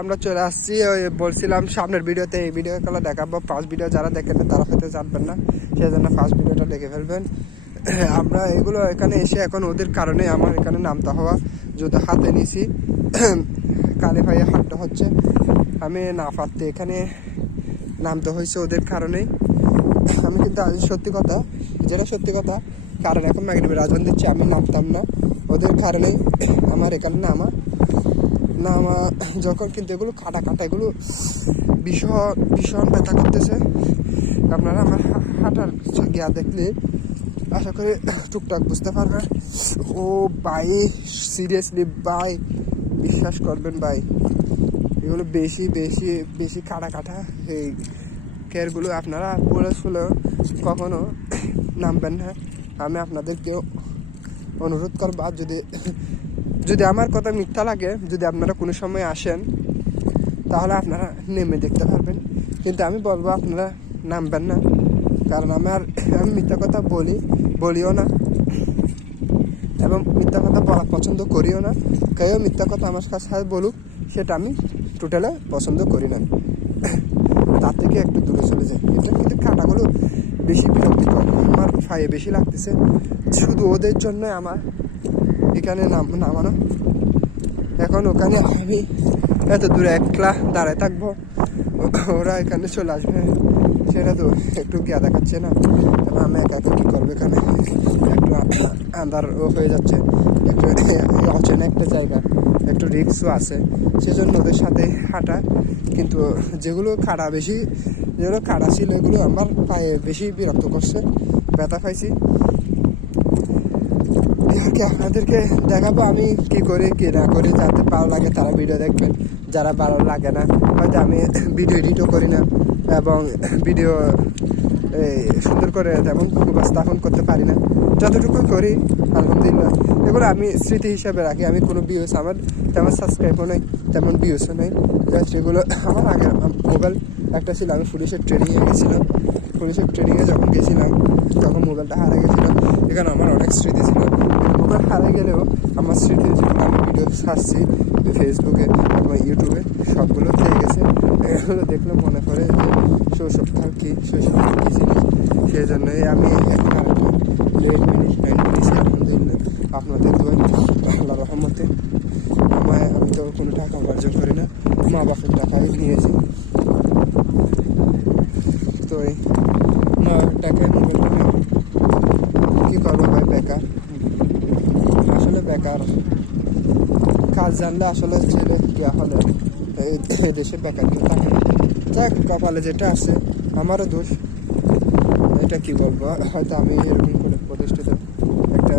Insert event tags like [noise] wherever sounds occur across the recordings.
আমরা চলে আসছি, ওই বলছিলাম সামনের ভিডিওতে, এই ভিডিওগুলো দেখাবো। ফার্স্ট ভিডিও যারা দেখেন তারা হয়তো জানবেন না। সেই জন্য ফার্স্ট ভিডিওটা দেখে ফেলবেন। [clears throat] আমরা এগুলো এখানে এসে, এখন ওদের কারণে আমার এখানে নামতে হওয়া যদি হাতে নিছি। কানে ভাইয়ে হাঁটতে হচ্ছে, আমি না পারতে এখানে নামতে হয়েছে ওদের কারণেই। [clears throat] আমি কিন্তু আজ সত্যি কথা, যেটা সত্যি কথা, কারণ এখন ম্যাগনেট রাজন দিচ্ছে, আমি নামতাম না। ওদের কারণেই [clears throat] আমার এখানে নামা। নামা যখন কিন্তু এগুলো কাটা কাটা, এগুলো ভীষণ ভীষণ ব্যথা করতেছে। আপনারা আমার হাঁটার গিয়া দেখলে আশা করি টুকটাক বুঝতে পারবেন। ও ভাই সিরিয়াসলি ভাই, বিশ্বাস করবেন ভাই, এগুলো বেশি বেশি বেশি কাটা কাটা এই কেয়ারগুলো আপনারা পড়ে শুলেও কখনো নামবেন না। আমি আপনাদেরকেও অনুরোধ করব, আর যদি যদি আমার কথা মিথ্যা লাগে, যদি আপনারা কোনো সময় আসেন, তাহলে আপনারা নেমে দেখতে পারবেন। কিন্তু আমি বলব আপনারা নামবেন না। কারণ আমার, আমি মিথ্যা কথা বলি, বলিও না। এবং মিথ্যা কথা বলা পছন্দ করিও না। কেউ মিথ্যা কথা আমার কাছে বলুক, সেটা আমি টোটালে পছন্দ করি না। তার থেকে একটু দূরে চলে যায় এটা কিন্তু কাটাগুলো বেশি বিরক্তিকর। আমার ফায়ে বেশি লাগতেছে। শুধু ওদের জন্য আমার এখানে নাম, নামানো। এখন ওখানে আমি এত দূরে একলা দাঁড়ায় থাকব, ওরা এখানে চলে আসবে। সেটা তো একটু গিয়া দেখাচ্ছে না। তবে আমি একা একা কী করব এখানে? একটু আন্ধার হয়ে যাচ্ছে। একটু অচেনা একটা জায়গা। একটু রিক্সও আছে। সেজন্য ওদের সাথে হাঁটা। কিন্তু যেগুলো খাড়া বেশি, যেগুলো খাড়া ছিল এগুলো আমার পায়ে বেশি বিরক্ত করছে। ব্যথা পাইছি। আপনাদেরকে দেখাবো আমি কি করি, কি না করি যাতে ভালো লাগে তারা ভিডিও দেখবেন। যারা ভালো লাগে না, হয়তো আমি ভিডিও এডিটও করি না এবং ভিডিও সুন্দর করে তেমন উপস্থাপন করতে পারি না। যতটুকু করি, আলহামদুলিল্লাহ। এগুলো আমি স্মৃতি হিসাবে রাখি। আমি কোনো ভিউস আমার তেমন সাবস্ক্রাইবও নেই, তেমন ভিউসও নেই। জাস্ট এগুলো আমার আগে মোবাইল একটা ছিল, আমি পুলিশের ট্রেনিংয়ে গেছিলাম। পুলিশের ট্রেনিংয়ে যখন গেছিলাম, তখন মোবাইলটা হারা গেছিল। এখানে আমার অনেক স্মৃতি ছিল। মোবাইল হারে গেলেও আমার স্মৃতি আমি ভিডিও ছাড়ছি ফেসবুকে এবং ইউটিউবে সবগুলো থেকে গেছে। এগুলো দেখলে মনে পড়ে যে শৈশবকাল কি, শৈশবকাল কী ছিল। সেই জন্যই আমি এখন আর কি লেট মিনিট নাইন মিনিট আলহামদুলিল্লাহ আপনাদের দোয়া আল্লাহ রহমতে আমায় আমি তো কোনো টাকা উপার্জন করি না মা বাপের টাকাই নিয়েছি। তো এই টাকায় মোবাইলটা নিয়ে কী করব ভাই বেকার। আসলে বেকার। কাজ জানলে আসলে ছেলে দেওয়া হলে, এই দেশে বেকার কেউ থাকে না। যাক, কপালে যেটা আছে, আমারও দোষ। এটা কি বলব? হয়তো আমি এরকম করে প্রতিষ্ঠিত একটা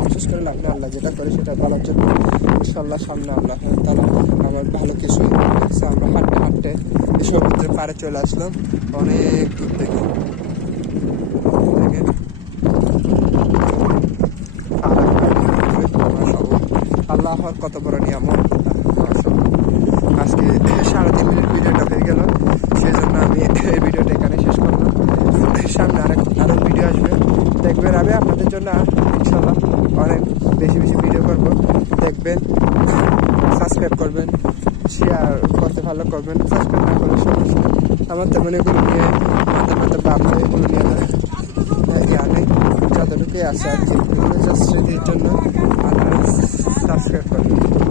আফসোস করে আল্লাহ যেটা করে সেটা বলার জন্য ইনশাল্লাহ সামনে আল্লাহ তারা আমার ভালো আছে আমরা হাঁটতে হাঁটতে সমুদ্রের পাড়ে চলে আসলাম। অনেক দূর থেকে দেখেন আল্লাহর কত বড় নিয়ামত? আজকে সাড়ে তিন মিনিট ভিডিওটা হয়ে গেল সেই জন্য আমি এই ভিডিওটা এখানে শেষ করলাম। সামনে আরেক আরও ভিডিও আসবে। দেখবেন আমি আপনাদের জন্য ইনশাল্লাহ অনেক বেশি বেশি ভিডিও করব। দেখবেন সাবস্ক্রাইব করবেন শেয়ার করতে ভালো করবেন সাবস্ক্রাইব না করলে সমস্যা। আমার তেমন এগুলো নিয়ে মাথা মাথা বাপ এগুলো নিয়ে ইয়া নেই যতটুকুই আছে আর কি। জাস্ট জন্য। আপনারা সাবস্ক্রাইব করবেন